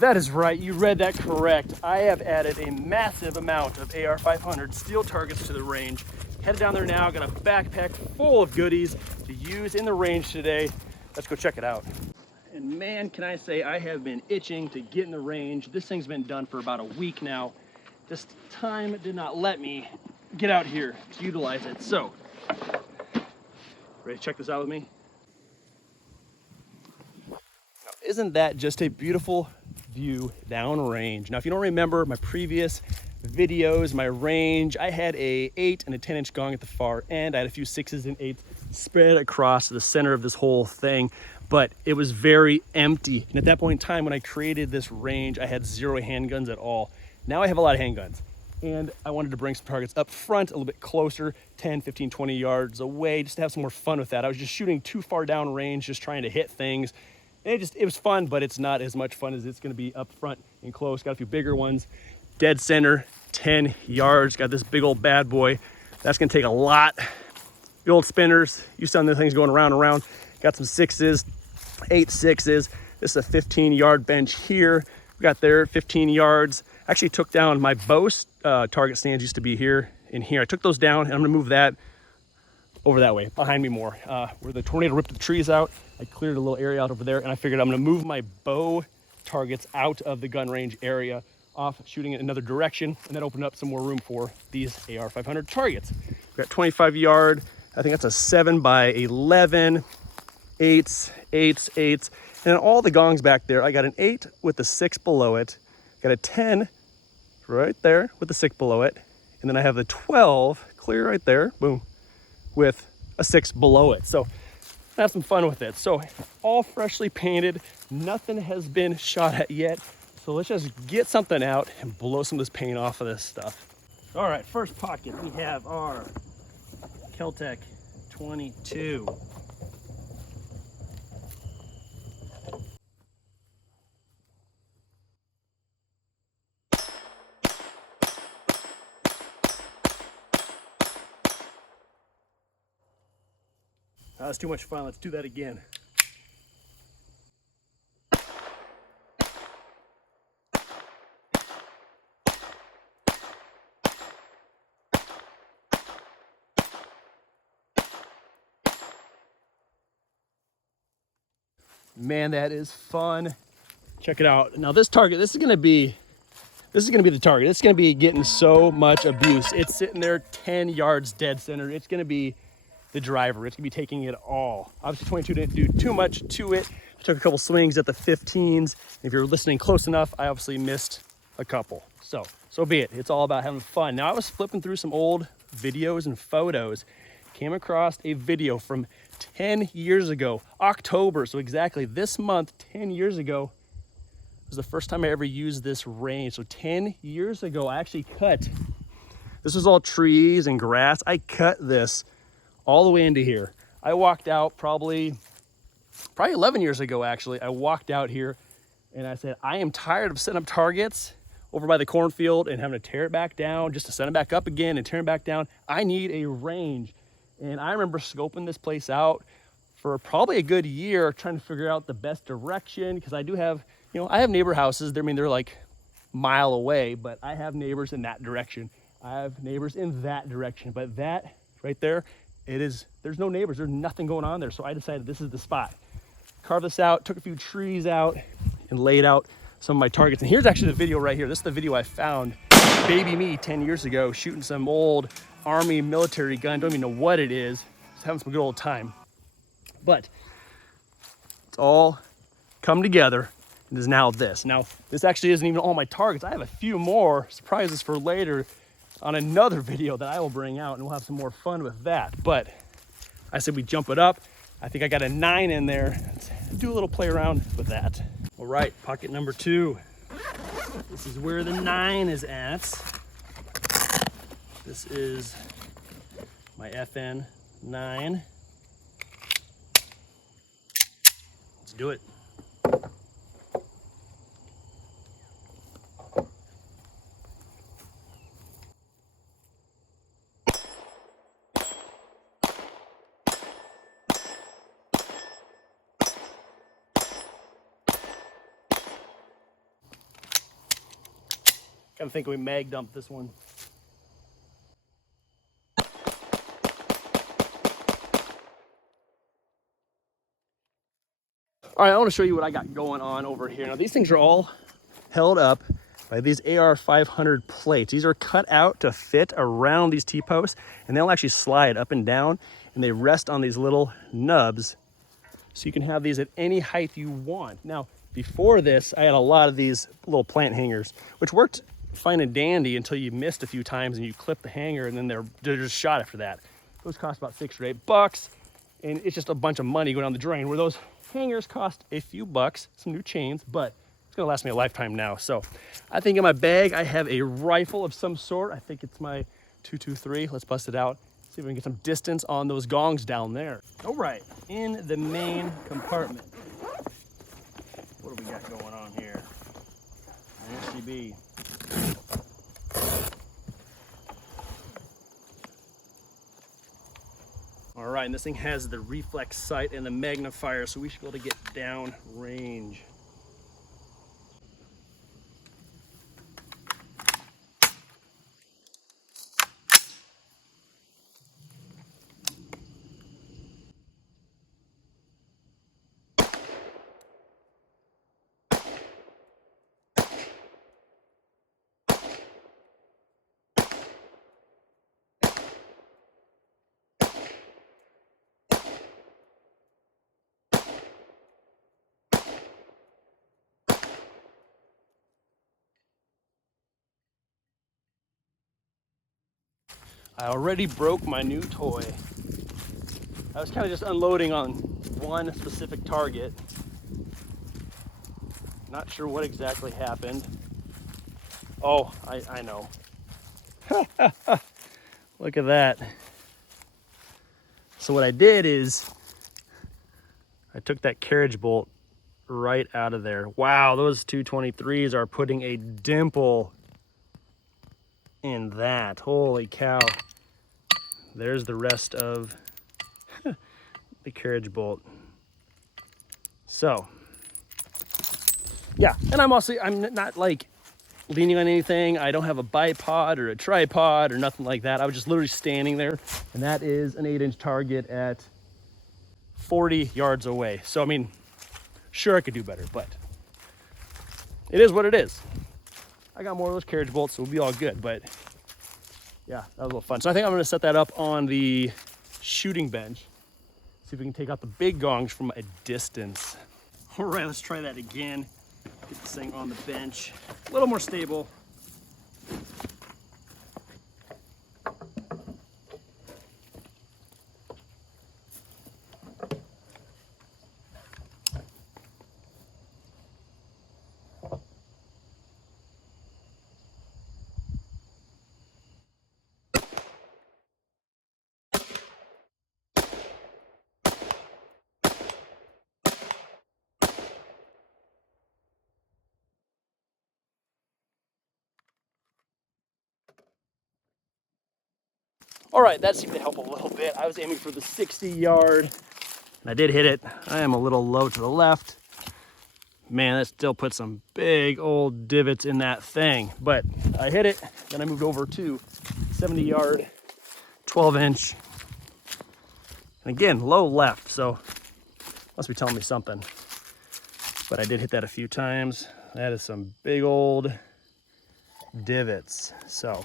That is right, you read that correct. I have added a massive amount of AR-500 steel targets to the range. Headed down there now, got a backpack full of goodies to use in the range today. Let's go check it out. And man, can I say I have been itching to get in the range. This thing's been done for about a week now. This time did not let me get out here to utilize it. So, ready to check this out with me? Now, isn't that just a beautiful view downrange? Now, if you don't remember my previous videos, my range, I had a 8 and a 10-inch gong at the far end. I had a few 6s and 8s spread across the center of this whole thing, but it was very empty. And at that point in time, when I created this range, I had 0 handguns at all. Now I have a lot of handguns, and I wanted to bring some targets up front, a little bit closer, 10, 15, 20 yards away, just to have some more fun with that. I was just shooting too far down range, just trying to hit things. And it was fun, but it's not as much fun as it's gonna be up front and close. Got a few bigger ones, dead center, 10 yards. Got this big old bad boy. That's gonna take a lot. The old spinners, used to on the things going around and around. Got some 6s, 8 6s. This is a 15-yard bench here. We got there 15 yards. Actually took down my bow target stands used to be here and here. I took those down, and I'm gonna move that over that way, behind me more. Where the tornado ripped the trees out, I cleared a little area out over there, and I figured I'm gonna move my bow targets out of the gun range area, off shooting in another direction, and then open up some more room for these AR-500 targets. We got 25 yard, I think that's a 7 by 11, 8s, 8s, 8s, and then all the gongs back there. I got an 8 with the 6 below it, got a 10 right there with the 6 below it, and then I have the 12 clear right there, boom, with a 6 below it. So have some fun with it. So all freshly painted, nothing has been shot at yet. So let's just get something out and blow some of this paint off of this stuff. All right, first pocket, we have our Keltec 22. That's too much fun. Let's do that again. Man, that is fun. Check it out. Now this target, this is gonna be the target. It's gonna be getting so much abuse. It's sitting there 10 yards dead center. It's gonna be the driver. It's gonna be taking it all. Obviously 22 didn't do too much to it. I took a couple swings at the 15s. If you're listening close enough, I obviously missed a couple. So be it. It's all about having fun. Now I was flipping through some old videos and photos, came across a video from 10 years ago, October. So exactly this month, 10 years ago, was the first time I ever used this range. So 10 years ago, I actually cut, this was all trees and grass. I cut this all the way into here. I walked out probably 11 years ago, actually. I walked out here and I said, I am tired of setting up targets over by the cornfield and having to tear it back down just to set them back up again and tear them back down. I need a range. And I remember scoping this place out for probably a good year, trying to figure out the best direction, because I do have, I have neighbor houses. They're like a mile away, but I have neighbors in that direction. I have neighbors in that direction, but that right there, there's no neighbors. There's nothing going on there. So I decided this is the spot. Carved this out, took a few trees out, and laid out some of my targets. And here's actually the video right here. This is the video I found, baby me 10 years ago, shooting some old Army military gun. Don't even know what it is. Just having some good old time. But it's all come together and is now this. Now, this actually isn't even all my targets. I have a few more surprises for later on another video that I will bring out, and we'll have some more fun with that. But I said we jump it up. I think I got a 9 in there. Let's do a little play around with that. All right, pocket number 2. This is where the 9 is at. This is my FN 9. Let's do it. Kind of think we mag dumped this one. All right, I want to show you what I got going on over here. Now these things are all held up by these AR 500 plates. These are cut out to fit around these T-posts, and they'll actually slide up and down, and they rest on these little nubs, so you can have these at any height you want. Now, before this, I had a lot of these little plant hangers, which worked fine and dandy until you missed a few times and you clip the hanger, and then they're just shot after that. Those cost about $6 or $8, and it's just a bunch of money going down the drain, where those hangers cost a few bucks, some new chains, but it's gonna last me a lifetime now. So I think in my bag, I have a rifle of some sort. I think it's my 223. Let's bust it out. See if we can get some distance on those gongs down there. All right, in the main compartment. What do we got going on here? An SCB. All right, and this thing has the reflex sight and the magnifier, so we should be able to get down range. I already broke my new toy. I was kind of just unloading on one specific target. Not sure what exactly happened. Oh, I know. Look at that. So what I did is I took that carriage bolt right out of there. Wow, those 223s are putting a dimple in that. Holy cow. There's the rest of the carriage bolt. So, yeah, and I'm not like leaning on anything. I don't have a bipod or a tripod or nothing like that. I was just literally standing there, and that is an 8-inch target at 40 yards away. So, I mean, sure, I could do better, but it is what it is. I got more of those carriage bolts, so we'll be all good, but yeah, that was a little fun. So I think I'm gonna set that up on the shooting bench. See if we can take out the big gongs from a distance. All right, let's try that again. Get this thing on the bench. A little more stable. All right, that seemed to help a little bit. I was aiming for the 60-yard, and I did hit it. I am a little low to the left. Man, that still put some big old divots in that thing, but I hit it. Then I moved over to 70-yard, 12-inch. And again, low left, so must be telling me something. But I did hit that a few times. That is some big old divots, so.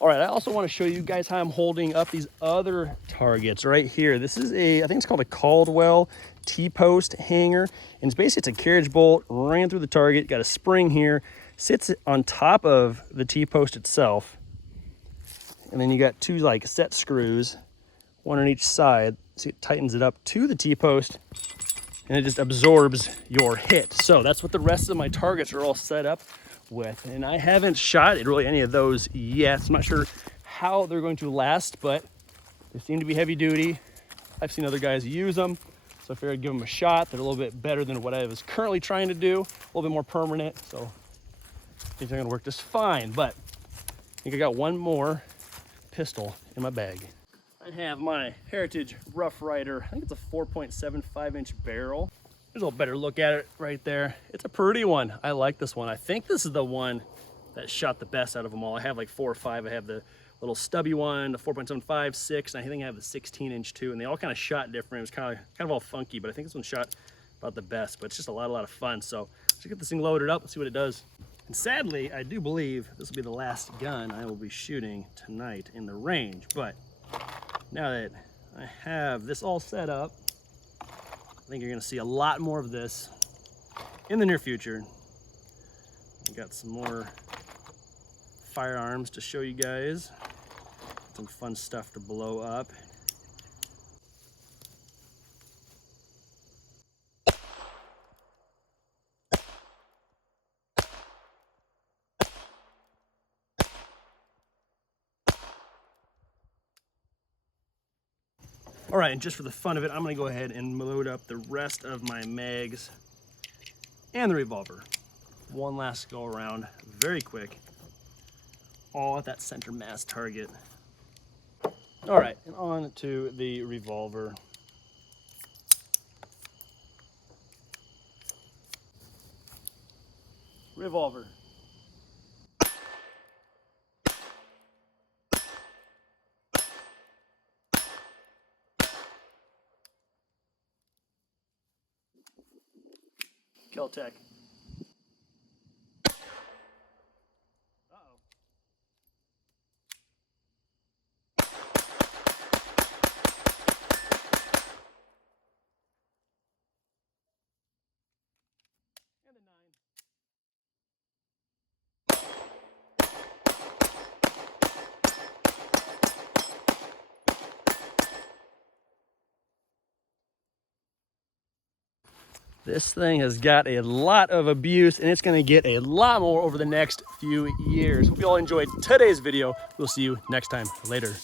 All right, I also want to show you guys how I'm holding up these other targets right here. This is I think it's called a Caldwell T-post hanger. And it's basically, it's a carriage bolt, ran through the target, got a spring here, sits on top of the T-post itself. And then you got two like set screws, one on each side. So it tightens it up to the T-post, and it just absorbs your hit. So that's what the rest of my targets are all set up with, and I haven't shot at really any of those yet. I'm not sure how they're going to last, but they seem to be heavy duty. I've seen other guys use them, so I figured I'd give them a shot. They're a little bit better than what I was currently trying to do, a little bit more permanent, so I think they're gonna work just fine. But I think I got one more pistol in my bag. I have my Heritage Rough Rider. I think it's a 4.75-inch barrel. There's a little better look at it right there. It's a pretty one. I like this one. I think this is the one that shot the best out of them all. I have like 4 or 5. I have the little stubby one, the 4.75, 6, and I think I have the 16-inch too, and they all kind of shot different. It was kind of all funky, but I think this one shot about the best. But it's just a lot of fun. So let's get this thing loaded up. Let's see what it does. And sadly, I do believe this will be the last gun I will be shooting tonight in the range. But now that I have this all set up, I think you're gonna see a lot more of this in the near future. I got some more firearms to show you guys. Some fun stuff to blow up. All right, and just for the fun of it, I'm gonna go ahead and load up the rest of my mags and the revolver. One last go around, very quick, all at that center mass target. All right, and on to the revolver. Revolver. Kel-Tec. And the 9. This thing has got a lot of abuse, and it's going to get a lot more over the next few years. Hope you all enjoyed today's video. We'll see you next time. Later.